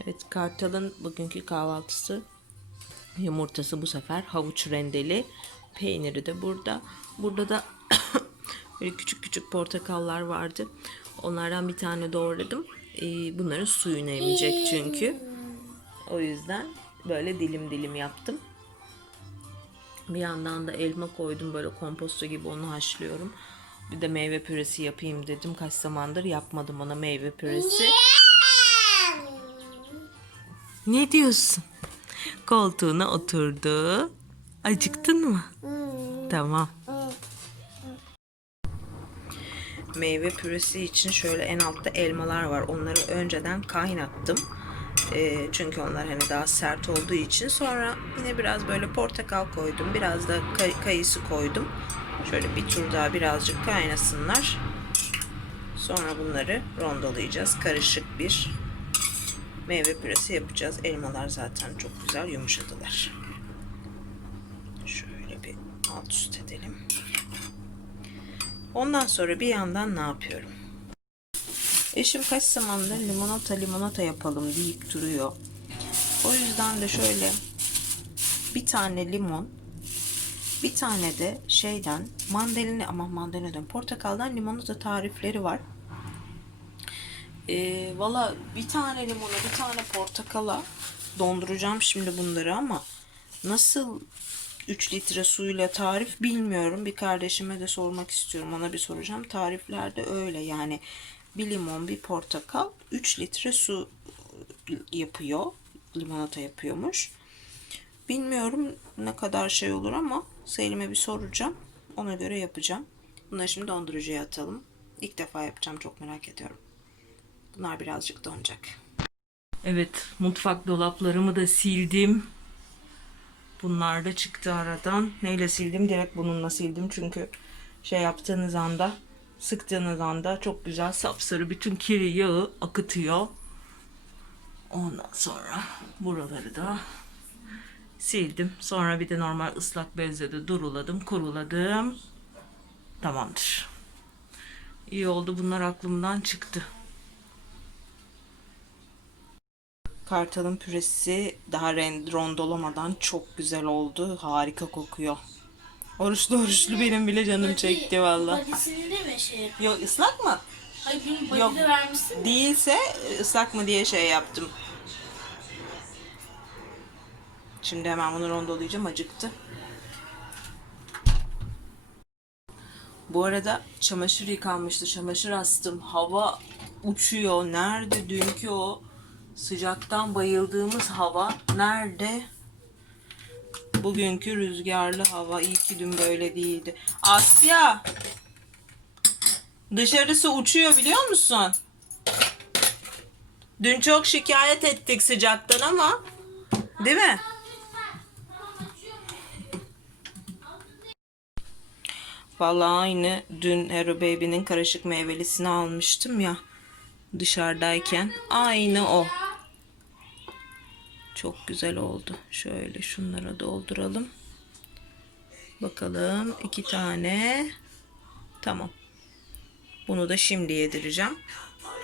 Evet Kartal'ın bugünkü kahvaltısı yumurtası bu sefer havuç rendeli. Peyniri de burada. Burada da böyle küçük küçük portakallar vardı. Onlardan bir tane doğradım. Ee, bunların suyunu emecek çünkü. O yüzden böyle dilim dilim yaptım. Bir yandan da elma koydum böyle komposto gibi onu haşlıyorum. Bir de meyve püresi yapayım dedim. Kaç zamandır yapmadım ona meyve püresi. Ne diyorsun? Koltuğuna oturdu. Acıktın mı? Tamam. Meyve püresi için şöyle en altta elmalar var. Onları önceden kaynattım. Ee, çünkü onlar hani daha sert olduğu için. Sonra yine biraz böyle portakal koydum. Biraz da kay- kayısı koydum. Şöyle bir tur daha birazcık kaynasınlar. Sonra bunları rondolayacağız. Karışık bir meyve püresi yapacağız. Elmalar zaten çok güzel yumuşadılar. Şöyle bir alt üst edelim. Ondan sonra bir yandan ne yapıyorum? Eşim kaç zamandır limonata limonata yapalım deyip duruyor. O yüzden de şöyle bir tane limon, bir tane de şeyden mandalina ama mandalina portakaldan limonata tarifleri var. Ee, Valla bir tane limona bir tane portakala donduracağım şimdi bunları ama nasıl 3 litre suyla tarif bilmiyorum. Bir kardeşime de sormak istiyorum. Ona bir soracağım. Tariflerde öyle yani bir limon bir portakal 3 litre su yapıyor. Limonata yapıyormuş. Bilmiyorum ne kadar şey olur ama Selim'e bir soracağım. Ona göre yapacağım. Bunları şimdi dondurucuya atalım. İlk defa yapacağım. Çok merak ediyorum. Bunlar birazcık donacak. Evet, mutfak dolaplarımı da sildim. Bunlar da çıktı aradan. Neyle sildim? Direkt bununla sildim. Çünkü şey yaptığınız anda, sıktığınız anda çok güzel sapsarı bütün kiri yağı akıtıyor. Ondan sonra buraları da sildim. Sonra bir de normal ıslak bezle de duruladım, kuruladım. Tamamdır. İyi oldu. Bunlar aklımdan çıktı. Kartalın püresi daha rend rondolamadan çok güzel oldu. Harika kokuyor. Oruçlu oruçlu benim bile canım çekti valla. Badisini de mi şey yapayım? Yok ıslak mı? Hayır dün Yok. badi de vermişsin mi? Değilse ıslak mı diye şey yaptım. Şimdi hemen bunu rondolayacağım. Acıktı. Bu arada çamaşır yıkanmıştı. Çamaşır astım. Hava uçuyor. Nerede dünkü o sıcaktan bayıldığımız hava? Nerede? Bugünkü rüzgarlı hava. İyi ki dün böyle değildi. Asya! Dışarısı uçuyor biliyor musun? Dün çok şikayet ettik sıcaktan ama. Değil mi? Vallahi aynı dün Hero Baby'nin karışık meyvelisini almıştım ya dışarıdayken. Aynı o. Çok güzel oldu. Şöyle şunlara dolduralım. Bakalım iki tane. Tamam. Bunu da şimdi yedireceğim.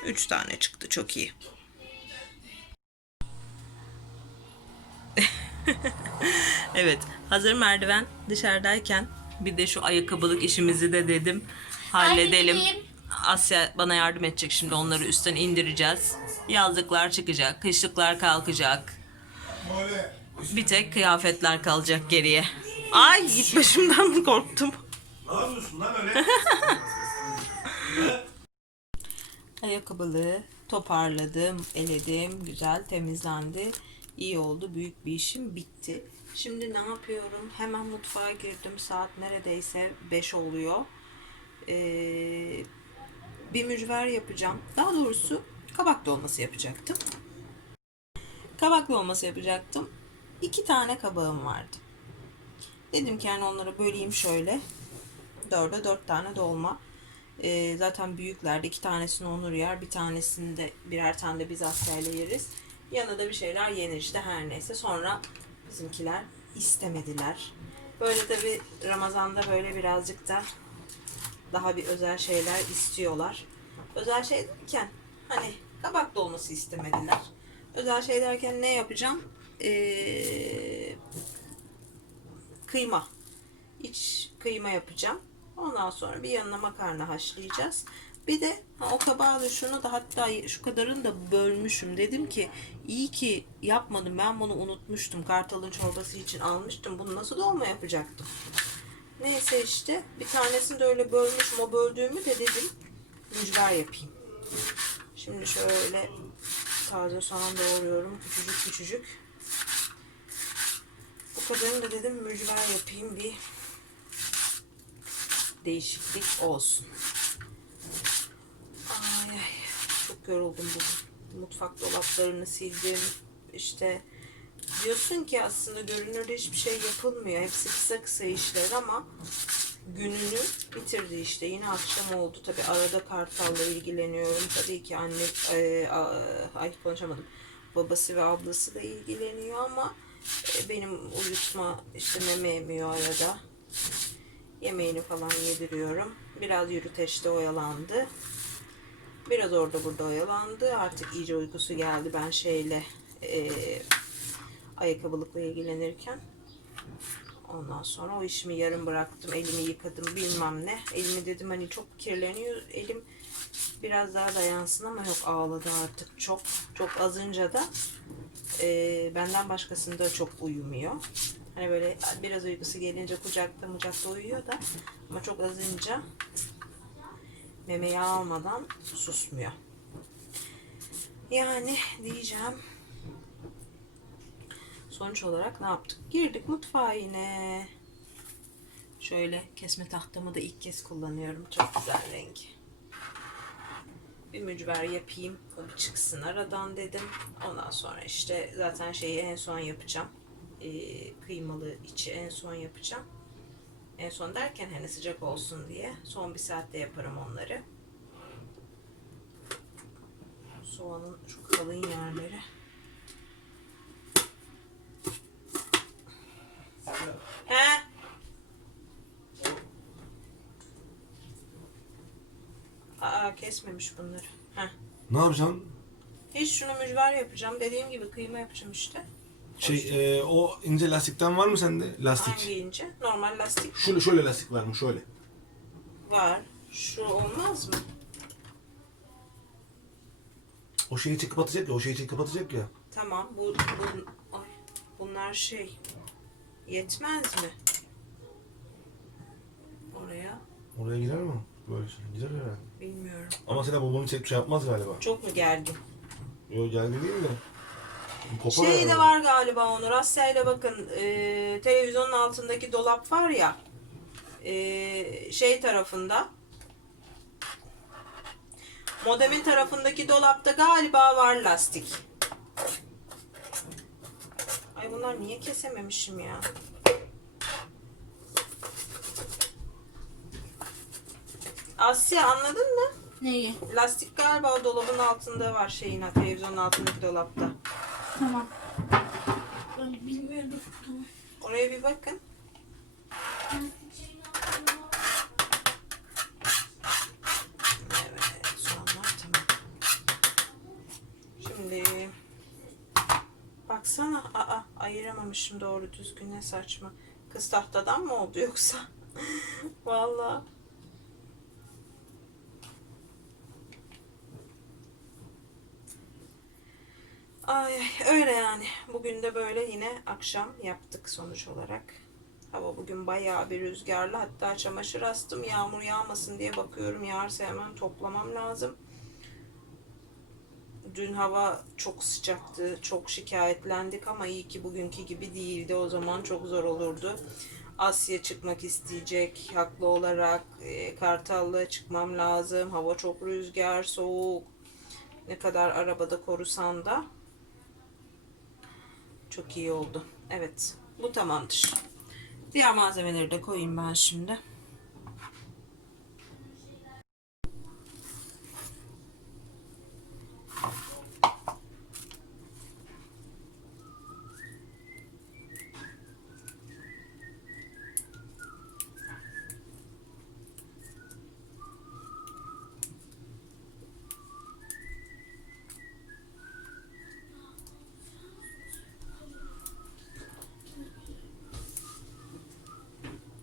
Üç tane çıktı. Çok iyi. evet. Hazır merdiven dışarıdayken bir de şu ayakkabılık işimizi de dedim. Halledelim. Asya bana yardım edecek şimdi. Onları üstten indireceğiz. Yazlıklar çıkacak. Kışlıklar kalkacak. Bir tek kıyafetler kalacak geriye. Ay git başımdan korktum? Ne yapıyorsun lan öyle? Ayakkabılığı toparladım, eledim, güzel temizlendi. İyi oldu, büyük bir işim bitti. Şimdi ne yapıyorum? Hemen mutfağa girdim. Saat neredeyse 5 oluyor. Ee, bir mücver yapacağım. Daha doğrusu kabak dolması yapacaktım. Kabak dolması yapacaktım. İki tane kabağım vardı. Dedim ki yani onları böleyim şöyle. Dörde dört tane dolma. Ee, zaten büyüklerdi. iki tanesini Onur yer. Bir tanesini de birer tane de biz Asya ile yeriz. Yanına da bir şeyler yenir işte her neyse. Sonra bizimkiler istemediler. Böyle bir Ramazan'da böyle birazcık da daha bir özel şeyler istiyorlar. Özel şey derken hani kabak dolması istemediler. Özel şey derken ne yapacağım? Ee, kıyma. İç kıyma yapacağım. Ondan sonra bir yanına makarna haşlayacağız. Bir de ha, o kabağı şunu da hatta şu kadarını da bölmüşüm. Dedim ki iyi ki yapmadım. Ben bunu unutmuştum. Kartalın çorbası için almıştım. Bunu nasıl dolma yapacaktım? Neyse işte bir tanesini de öyle bölmüşüm. O böldüğümü de dedim mücver yapayım. Şimdi şöyle taze soğan doğruyorum. Küçücük küçücük. Bu kadarını da dedim mücver yapayım bir değişiklik olsun. Ay ay çok yoruldum bugün. Mutfak dolaplarını sildim. İşte diyorsun ki aslında görünürde hiçbir şey yapılmıyor. Hepsi kısa kısa işler ama gününü bitirdi işte. Yine akşam oldu. Tabi arada Kartal'la ilgileniyorum. Tabii ki anne, e, ay konuşamadım. Babası ve ablası da ilgileniyor ama e, benim uyutma işte meme emiyor arada. Yemeğini falan yediriyorum. Biraz yürüteçte oyalandı. Biraz orada burada oyalandı. Artık iyice uykusu geldi. Ben şeyle e, ayakkabılıkla ilgilenirken. Ondan sonra o işimi yarım bıraktım. Elimi yıkadım bilmem ne. Elimi dedim hani çok kirleniyor. Elim biraz daha dayansın ama yok ağladı artık çok. Çok azınca da e, benden başkasında çok uyumuyor. Hani böyle biraz uykusu gelince kucakta mucakta uyuyor da ama çok azınca memeyi almadan susmuyor. Yani diyeceğim sonuç olarak ne yaptık? Girdik mutfağa yine. Şöyle kesme tahtamı da ilk kez kullanıyorum. Çok güzel rengi. Bir mücver yapayım. O bir çıksın aradan dedim. Ondan sonra işte zaten şeyi en son yapacağım. Ee, kıymalı içi en son yapacağım. En son derken hani sıcak olsun diye. Son bir saatte yaparım onları. Soğanın şu kalın yerleri. He? Aa kesmemiş bunları. Heh. Ne yapacaksın? Hiç şunu mücver yapacağım. Dediğim gibi kıyma yapacağım işte. Şey e, o ince lastikten var mı sende? Lastik. Hangi ince? Normal lastik Şöyle şöyle lastik var mı? Şöyle. var. Şu olmaz mı? O şeyi çekip atacak ya. O şeyi çekip atacak ya. Tamam. Bu, bu ay, bunlar şey yetmez mi? Oraya Oraya girer mi? Böyle şey. Girer herhalde. bilmiyorum. Ama senin babanın çek şey yapmaz galiba. Çok mu gergin? Yok geldi değil de. Kopar Şey herhalde. de var galiba Onur. Asya'yla bakın e, televizyonun altındaki dolap var ya e, şey tarafında modemin tarafındaki dolapta galiba var lastik. Ay bunlar niye kesememişim ya? Asya anladın mı? Neyi? Lastik galiba dolabın altında var şeyin televizyonun altındaki dolapta. Tamam. Ben bilmiyordum. Tamam. Oraya bir bakın. Evet, soğanlar tamam. Şimdi baksana, aa ayıramamışım doğru düzgün ne saçma. Kız tahtadan mı oldu yoksa? Vallahi. Ay, öyle yani. Bugün de böyle yine akşam yaptık sonuç olarak. Hava bugün bayağı bir rüzgarlı. Hatta çamaşır astım. Yağmur yağmasın diye bakıyorum. Yağarsa hemen toplamam lazım. Dün hava çok sıcaktı. Çok şikayetlendik ama iyi ki bugünkü gibi değildi. O zaman çok zor olurdu. Asya çıkmak isteyecek haklı olarak. E, Kartal'la çıkmam lazım. Hava çok rüzgar, soğuk. Ne kadar arabada korusan da çok iyi oldu. Evet. Bu tamamdır. Diğer malzemeleri de koyayım ben şimdi.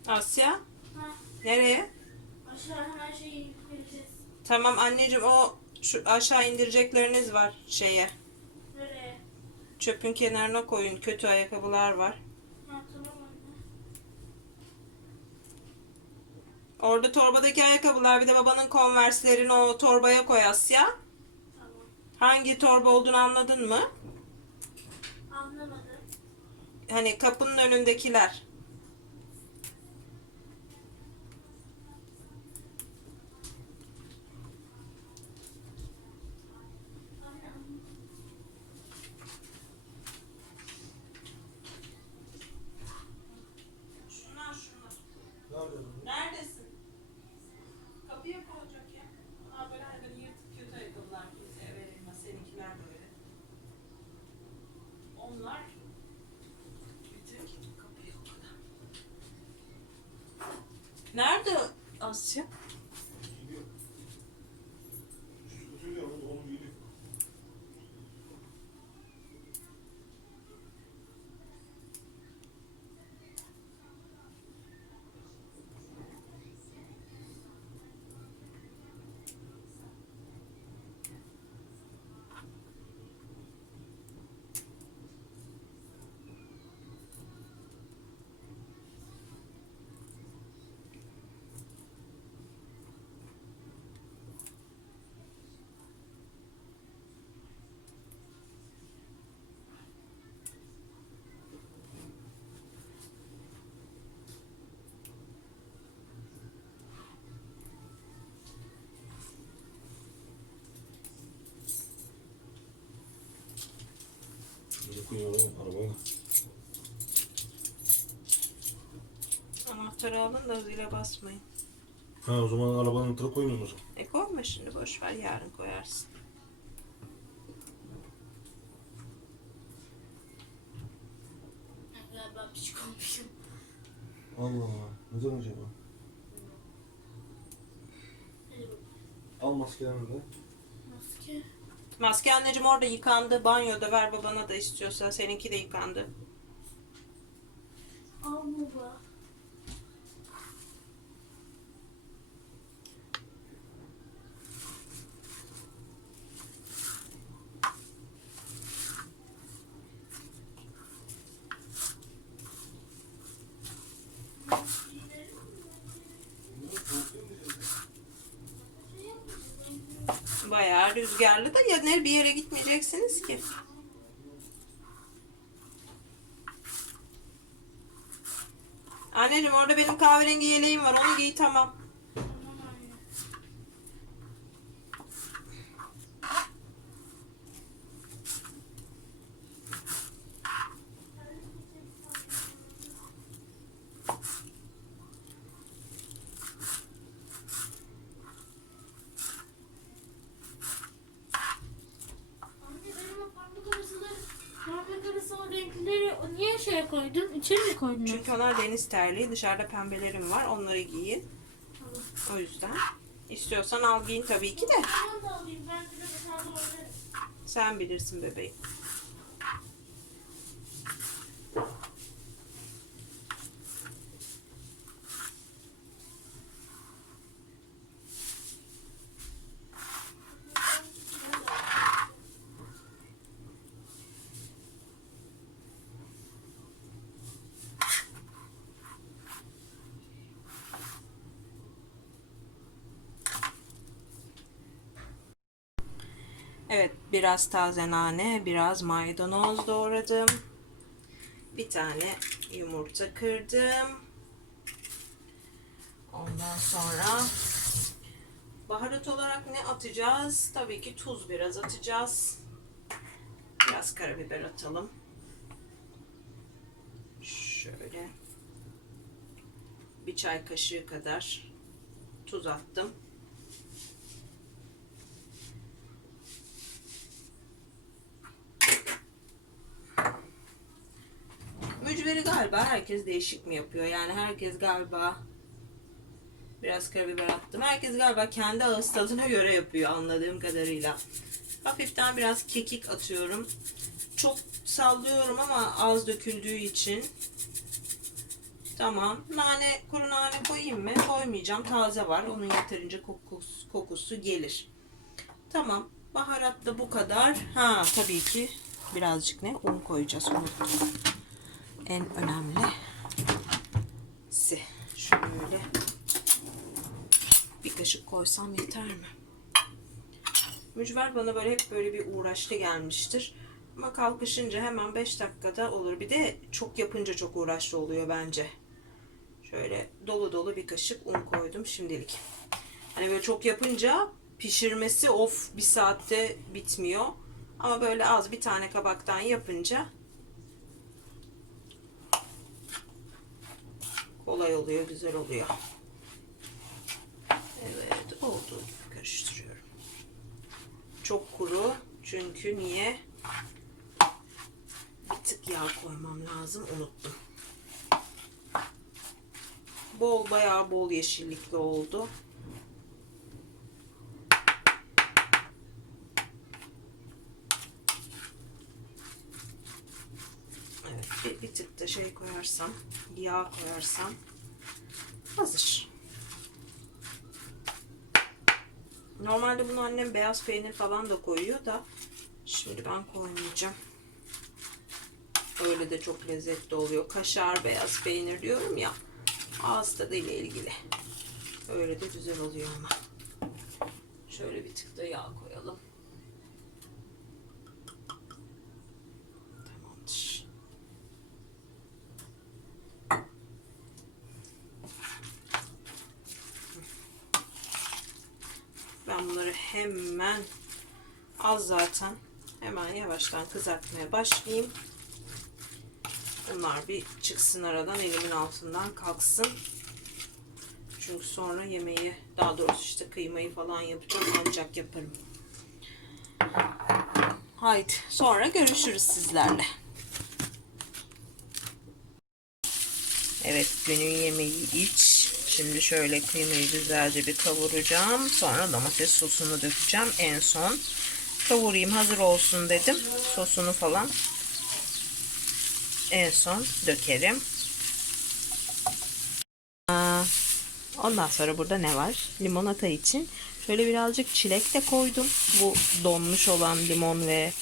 Asya Ha, nereye? aşağı her şeyi vereceğiz. Tamam anneciğim o şu aşağı indirecekleriniz var şeye. Nereye? Çöpün kenarına koyun. Kötü ayakkabılar var. Ha tamam. Orada torbadaki ayakkabılar bir de babanın konverslerini o torbaya koy Asya. Tamam. Hangi torba olduğunu anladın mı? Anlamadım. Hani kapının önündekiler. Anne, anne. Şunlar şunlar. Ne yapıyorsun? Neredesin? Kapıya koyacak ya. Bunlar böyle hani böyle yırtık kötü ayakkabılar kimseye verilmez. Seninkiler böyle. Onlar bitik. Kapıya o kadar. Nerede Asya? Gidiyor. Şu götürüyor onu, onu gidiyor. Koyuyor oğlum arabaya. Anahtarı alın da hızıyla basmayın. Ha o zaman arabanın altına koymuyor musun? E koyma şimdi boş ver yarın koyarsın. Galiba pişik olmuşum. Allah Allah. Neden acaba? Hadi bakalım. Al maskelerini de. Maske. Anneciğim orada yıkandı. Banyoda ver babana da istiyorsa. Seninki de yıkandı. Al baba. Rüzgarlı da ya bir yere gitmeyeceksiniz ki. Anneciğim orada benim kahverengi yeleğim var. Onu giy. Tamam anne. Anne benim o parmak arasıları, parmak arası o renkleri o niye şeye koydun? İçeri mi koydun? Çünkü onlar deniz terliği. Dışarıda pembelerim var. Onları giyin. Tamam. O yüzden. İstiyorsan al giyin tabii ki de. Sen bilirsin bebeğim. Evet, biraz taze nane, biraz maydanoz doğradım. Bir tane yumurta kırdım. Ondan sonra baharat olarak ne atacağız? Tabii ki tuz biraz atacağız. Biraz karabiber atalım. Şöyle bir çay kaşığı kadar tuz attım. Mücveri galiba herkes değişik mi yapıyor? Yani herkes galiba biraz karabiber attım. Herkes galiba kendi ağız tadına göre yapıyor anladığım kadarıyla. Hafiften biraz kekik atıyorum. Çok sallıyorum ama az döküldüğü için Tamam. Nane, kuru nane koyayım mı? Koymayacağım. Taze var. Onun yeterince kokusu, kokusu gelir. Tamam. Baharat da bu kadar. Ha tabii ki birazcık ne? Un koyacağız. Unuttum. En önemli si. Şöyle bir kaşık koysam yeter mi? Mücver bana böyle hep böyle bir uğraşlı gelmiştir. Ama kalkışınca hemen 5 dakikada olur. Bir de çok yapınca çok uğraşlı oluyor bence. Şöyle dolu dolu bir kaşık un koydum şimdilik. Hani böyle çok yapınca pişirmesi of bir saatte bitmiyor. Ama böyle az bir tane kabaktan yapınca kolay oluyor, güzel oluyor. Evet, gibi karıştırıyorum. Çok kuru çünkü niye? Bir tık yağ koymam lazım, unuttum. Bol, bayağı bol yeşillikli oldu. Evet, bir, bir koyarsam, yağ koyarsam hazır. Normalde bunu annem beyaz peynir falan da koyuyor da şimdi ben koymayacağım. Öyle de çok lezzetli oluyor. Kaşar, beyaz peynir diyorum ya. Ağız tadıyla ilgili. Öyle de güzel oluyor ama. Şöyle bir tık da yağ koyalım. Tamamdır. Ben bunları hemen az zaten hemen yavaştan kızartmaya başlayayım. Bunlar bir çıksın aradan elimin altından kalksın. Çünkü sonra yemeği daha doğrusu işte kıymayı falan yapacağım ancak yaparım. Haydi sonra görüşürüz sizlerle. Evet günün yemeği iç. Şimdi şöyle kıymayı güzelce bir kavuracağım. Sonra domates sosunu dökeceğim en son. Kavurayım hazır olsun dedim. Sosunu falan en son dökerim. Ondan sonra burada ne var? Limonata için şöyle birazcık çilek de koydum. Bu donmuş olan limon ve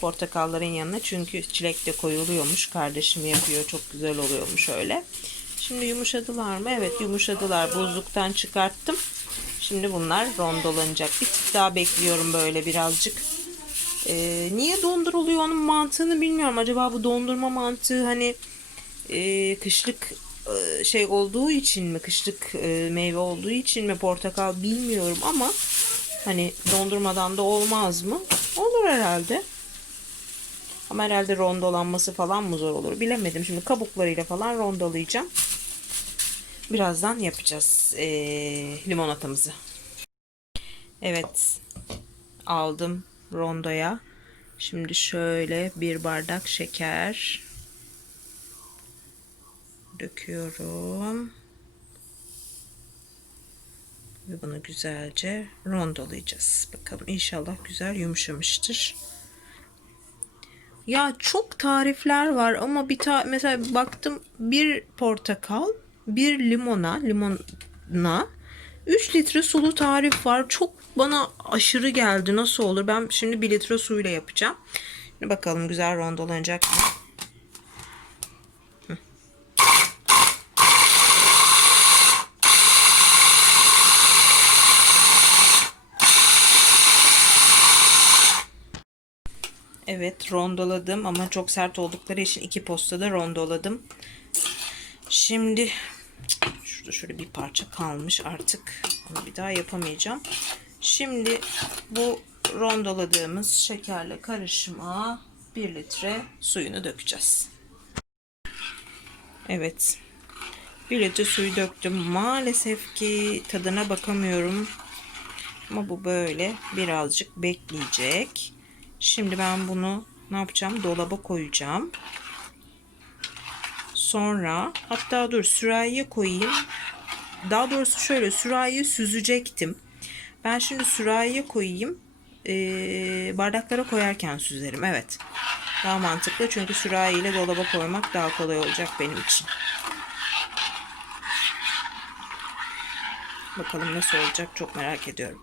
portakalların yanına. Çünkü çilek de koyuluyormuş. Kardeşim yapıyor. Çok güzel oluyormuş öyle. Şimdi yumuşadılar mı? Evet yumuşadılar. Buzluktan çıkarttım. Şimdi bunlar rondolanacak. Bir tık daha bekliyorum böyle birazcık. Ee, niye donduruluyor onun mantığını bilmiyorum. Acaba bu dondurma mantığı hani e, kışlık e, şey olduğu için mi kışlık e, meyve olduğu için mi portakal bilmiyorum ama hani dondurmadan da olmaz mı? Olur herhalde. Ama herhalde rondolanması falan mı zor olur bilemedim. Şimdi kabuklarıyla falan rondolayacağım. Birazdan yapacağız e, limonatamızı. Evet aldım rondoya. Şimdi şöyle bir bardak şeker döküyorum. Ve bunu güzelce rondolayacağız. Bakalım inşallah güzel yumuşamıştır. Ya çok tarifler var ama bir ta mesela baktım bir portakal, bir limona, limona 3 litre sulu tarif var. Çok bana aşırı geldi. Nasıl olur? Ben şimdi 1 litre suyla yapacağım. Şimdi bakalım güzel rondolanacak mı? Evet rondoladım ama çok sert oldukları için iki postada rondoladım. Şimdi şurada şöyle bir parça kalmış artık onu bir daha yapamayacağım. Şimdi bu rondoladığımız şekerle karışıma 1 litre suyunu dökeceğiz. Evet. 1 litre suyu döktüm. Maalesef ki tadına bakamıyorum. Ama bu böyle birazcık bekleyecek. Şimdi ben bunu ne yapacağım? Dolaba koyacağım sonra hatta dur sürahiye koyayım. Daha doğrusu şöyle sürahiye süzecektim. Ben şimdi sürahiye koyayım. Ee, bardaklara koyarken süzerim. Evet. Daha mantıklı çünkü sürahi ile dolaba koymak daha kolay olacak benim için. Bakalım nasıl olacak çok merak ediyorum.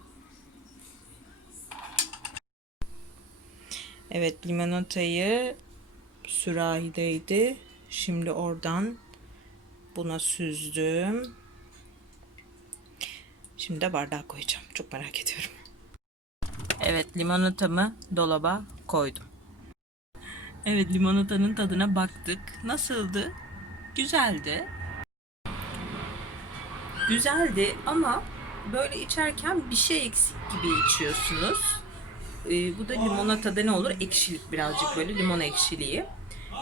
Evet limonatayı sürahideydi. Şimdi oradan buna süzdüm. Şimdi de bardağa koyacağım. Çok merak ediyorum. Evet limonatamı dolaba koydum. Evet limonatanın tadına baktık. Nasıldı? Güzeldi. Güzeldi ama böyle içerken bir şey eksik gibi içiyorsunuz. Ee, bu da limonatada ne olur? Ekşilik birazcık böyle limon ekşiliği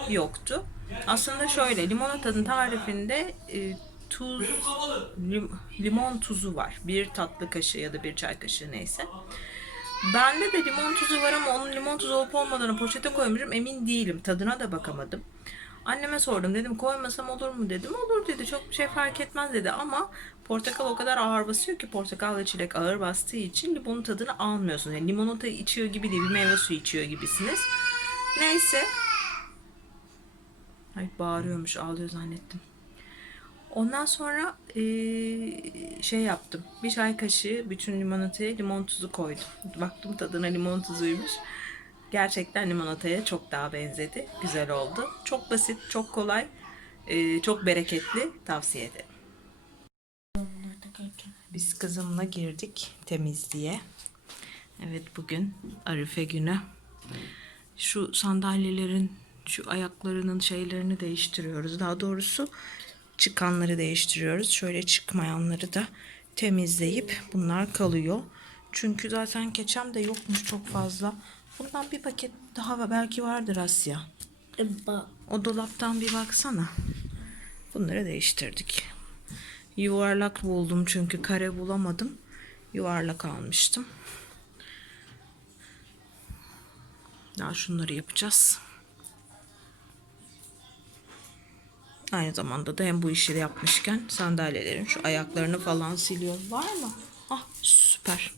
yoktu. Aslında şöyle limonatanın tarifinde e, tuz, lim- limon tuzu var. Bir tatlı kaşığı ya da bir çay kaşığı neyse. Bende de limon tuzu var ama onun limon tuzu olup olmadığını poşete koymuşum emin değilim. Tadına da bakamadım. Anneme sordum dedim koymasam olur mu dedim. Olur dedi çok bir şey fark etmez dedi ama portakal o kadar ağır basıyor ki portakal ve çilek ağır bastığı için limonun tadını almıyorsunuz. Yani limonata içiyor gibi değil bir meyve suyu içiyor gibisiniz. Neyse. Ay bağırıyormuş ağlıyor zannettim. Ondan sonra eee, şey yaptım. Bir çay kaşığı bütün limonataya limon tuzu koydum. Baktım tadına limon tuzuymuş. Gerçekten limonataya çok daha benzedi. Güzel oldu. Çok basit, çok kolay, eee, çok bereketli. Tavsiye ederim. Biz kızımla girdik temizliğe. Evet bugün Arife günü. Şu sandalyelerin şu ayaklarının şeylerini değiştiriyoruz. Daha doğrusu çıkanları değiştiriyoruz. Şöyle çıkmayanları da temizleyip bunlar kalıyor. Çünkü zaten keçem de yokmuş çok fazla. Bundan bir paket daha belki vardır Asya. O dolaptan bir baksana. Bunları değiştirdik. Yuvarlak buldum çünkü kare bulamadım. Yuvarlak almıştım. Daha şunları yapacağız. Aynı zamanda da hem bu işi de yapmışken sandalyelerin şu ayaklarını falan siliyorum. Var mı? Ah süper.